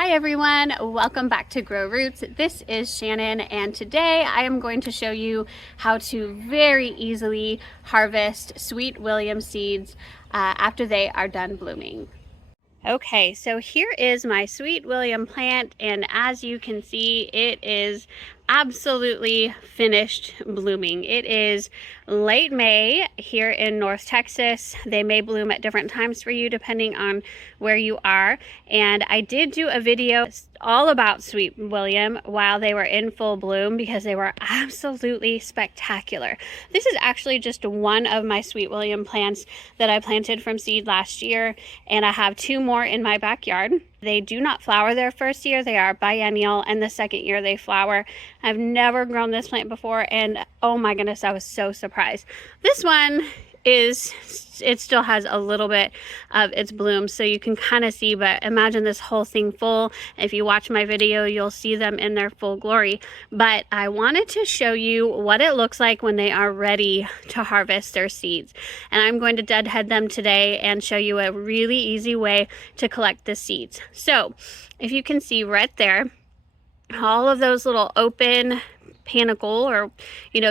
Hi everyone, welcome back to Grow Roots. This is Shannon, and today I am going to show you how to very easily harvest Sweet William seeds after they are done blooming. Okay, so here is my Sweet William plant, and as you can see, it is absolutely finished blooming. It is late May here in North Texas. They may bloom at different times for you depending on where you are, and I did do a video all about Sweet William while they were in full bloom because they were absolutely spectacular. This is actually just one of my Sweet William plants that I planted from seed last year, and I have two more in my backyard. They do not flower their first year, they are biennial, and the second year they flower. I've never grown this plant before, and oh my goodness, I was so surprised. This one it still has a little bit of its bloom, so you can kind of see, but imagine this whole thing full. If you watch my video, you'll see them in their full glory. But I wanted to show you what it looks like when they are ready to harvest their seeds, and I'm going to deadhead them today and show you a really easy way to collect the seeds. So if you can see right there, all of those little open panicle, or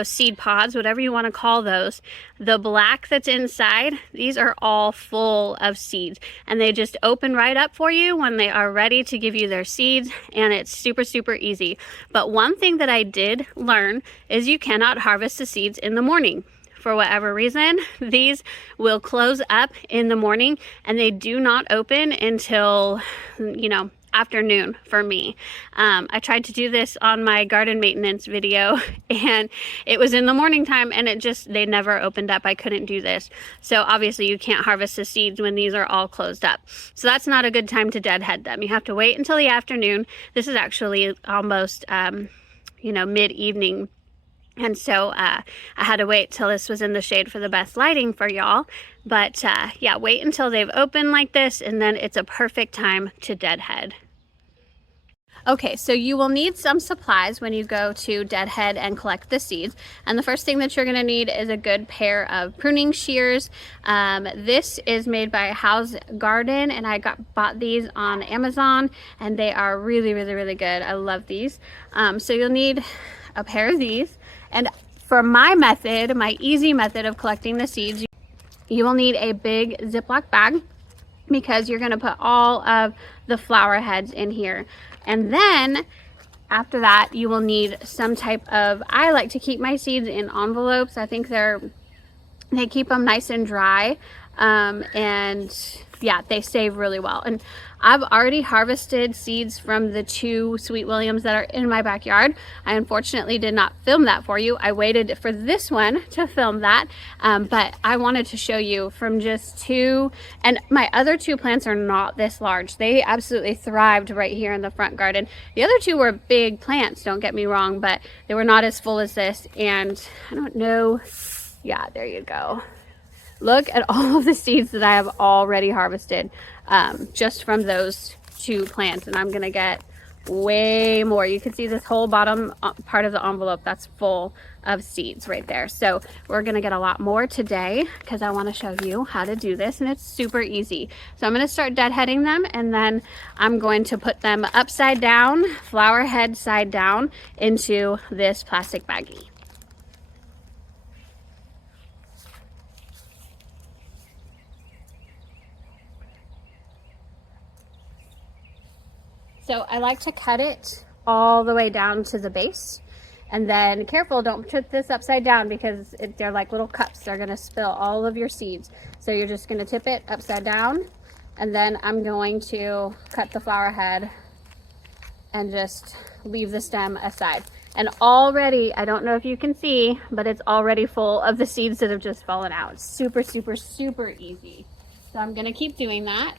seed pods, whatever you want to call those, the black that's inside, these are all full of seeds, and they just open right up for you when they are ready to give you their seeds, and it's super easy. But one thing that I did learn is you cannot harvest the seeds in the morning. For whatever reason, these will close up in the morning, and they do not open until afternoon for me. I tried to do this on my garden maintenance video, and it was in the morning time, and they never opened up. I couldn't do this. So obviously you can't harvest the seeds when these are all closed up. So that's not a good time to deadhead them. You have to wait until the afternoon. This is actually almost mid-evening. And so I had to wait till this was in the shade for the best lighting for y'all. But yeah, wait until they've opened like this, and then it's a perfect time to deadhead. Okay, so you will need some supplies when you go to deadhead and collect the seeds. And the first thing that you're going to need is a good pair of pruning shears. This is made by House Garden, and I bought these on Amazon, and they are really good. I love these. So you'll need a pair of these. And for my method, my easy method of collecting the seeds, you will need a big Ziploc bag, because you're going to put all of the flower heads in here. And then after that, you will need some type of, I like to keep my seeds in envelopes. I think they keep them nice and dry. And yeah, they save really well. And I've already harvested seeds from the two Sweet Williams that are in my backyard. I unfortunately did not film that for you. I waited for this one to film that, but I wanted to show you from just two, and my other two plants are not this large. They absolutely thrived right here in the front garden. The other two were big plants, don't get me wrong, but they were not as full as this. And I don't know, yeah, there you go. Look at all of the seeds that I have already harvested just from those two plants, and I'm gonna get way more. You can see this whole bottom part of the envelope that's full of seeds right there. So we're gonna get a lot more today because I want to show you how to do this, and it's super easy. So I'm gonna start deadheading them, and then I'm going to put them upside down, flower head side down, into this plastic baggie. So I like to cut it all the way down to the base, and then careful, don't put this upside down because they're like little cups. They're gonna spill all of your seeds. So you're just gonna tip it upside down, and then I'm going to cut the flower head and just leave the stem aside. And already, I don't know if you can see, but it's already full of the seeds that have just fallen out. It's super easy. So I'm gonna keep doing that.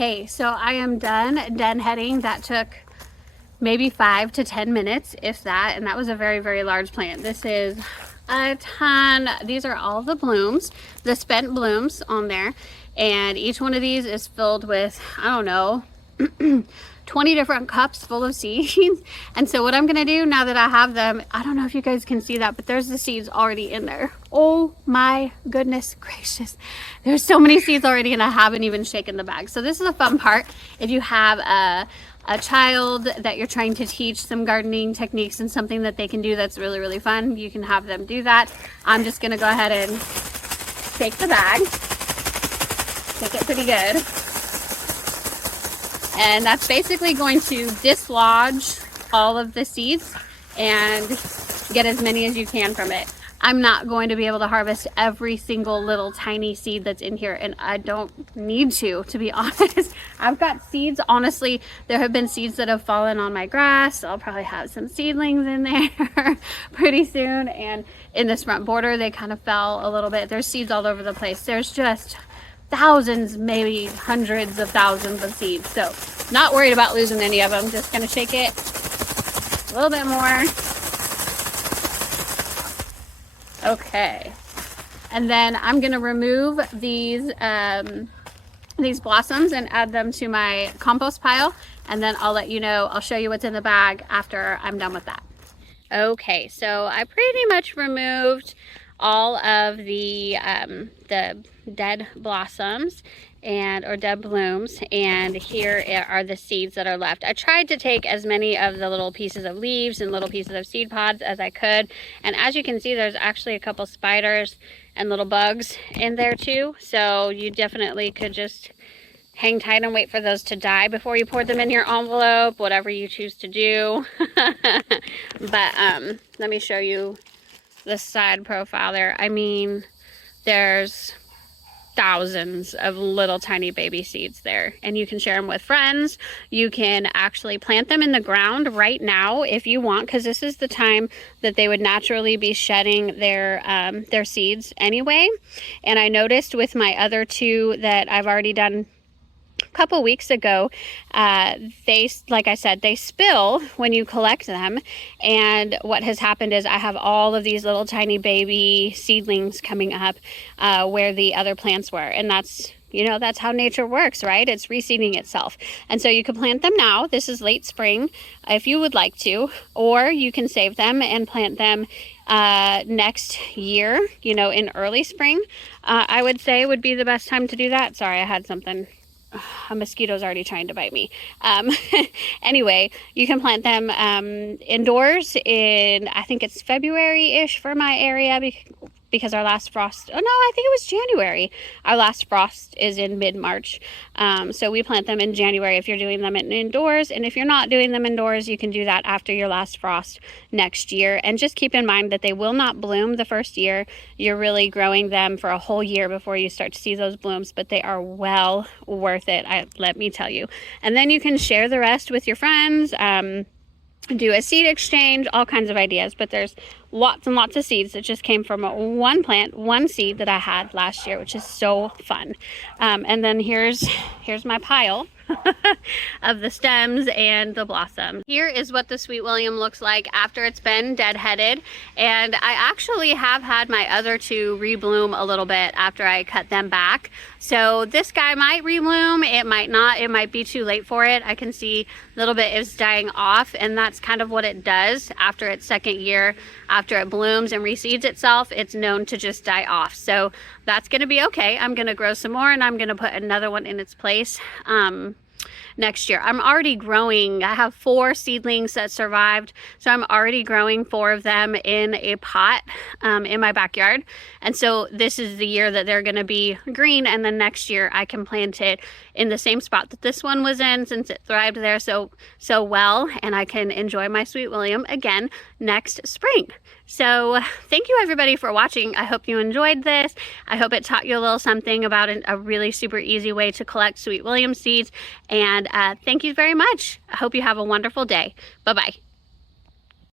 Okay, so I am done deadheading. That took maybe 5 to 10 minutes, if that, and that was a very, very large plant. This is a ton. These are all the blooms, the spent blooms on there, and each one of these is filled with, I don't know, 20 different cups full of seeds. And so what I'm gonna do now that I have them, I don't know if you guys can see that, but there's the seeds already in there. Oh my goodness gracious, there's so many seeds already, and I haven't even shaken the bag. So this is a fun part if you have a child that you're trying to teach some gardening techniques and something that they can do that's really, really fun. You can have them do that. I'm just gonna go ahead and shake the bag, shake it pretty good. And that's basically going to dislodge all of the seeds and get as many as you can from it. I'm not going to be able to harvest every single little tiny seed that's in here, and I don't need to be honest. I've got seeds, honestly, there have been seeds that have fallen on my grass. I'll probably have some seedlings in there pretty soon, and in this front border they kind of fell a little bit. There's seeds all over the place. There's just thousands, maybe hundreds of thousands of seeds. So not worried about losing any of them. Just gonna shake it a little bit more. Okay, and then I'm gonna remove these blossoms and add them to my compost pile, and then I'll let you know, I'll show you what's in the bag after I'm done with that. Okay, so I pretty much removed all of the dead blossoms or dead blooms, and here are the seeds that are left. I tried to take as many of the little pieces of leaves and little pieces of seed pods as I could, and as you can see, there's actually a couple spiders and little bugs in there too, so you definitely could just hang tight and wait for those to die before you pour them in your envelope, whatever you choose to do. But let me show you the side profile there. I mean, there's thousands of little tiny baby seeds there, and you can share them with friends. You can actually plant them in the ground right now if you want, because this is the time that they would naturally be shedding their seeds anyway. And I noticed with my other two that I've already done a couple weeks ago, they, like I said, they spill when you collect them, and what has happened is I have all of these little tiny baby seedlings coming up where the other plants were, and that's, you know, that's how nature works, right? It's reseeding itself. And so you can plant them now. This is late spring if you would like to, or you can save them and plant them next year, you know, in early spring. I would say would be the best time to do that. Sorry, I had something. A mosquito's already trying to bite me. Anyway, you can plant them indoors in, I think it's February-ish for my area, because our last frost, oh no, I think it was January. Our last frost is in mid-March. So we plant them in January if you're doing them indoors. And if you're not doing them indoors, you can do that after your last frost next year. And just keep in mind that they will not bloom the first year. You're really growing them for a whole year before you start to see those blooms, but they are well worth it, let me tell you. And then you can share the rest with your friends, do a seed exchange, all kinds of ideas, but there's lots and lots of seeds that just came from one plant, one seed that I had last year, which is so fun. And then here's my pile of the stems and the blossom. Here is what the Sweet William looks like after it's been deadheaded, and I actually have had my other two rebloom a little bit after I cut them back. So this guy might rebloom, it might not, it might be too late for it. I can see a little bit is dying off, and that's kind of what it does after its second year. After it blooms and reseeds itself, it's known to just die off. So that's gonna be okay. I'm gonna grow some more, and I'm gonna put another one in its place next year. I'm already growing, I have 4 seedlings that survived, so I'm already growing 4 of them in a pot in my backyard. And so this is the year that they're gonna be green, and then next year I can plant it in the same spot that this one was in, since it thrived there so well, and I can enjoy my Sweet William again next spring. So thank you everybody for watching. I hope you enjoyed this. I hope it taught you a little something about a really super easy way to collect Sweet William seeds. And thank you very much. I hope you have a wonderful day. Bye-bye.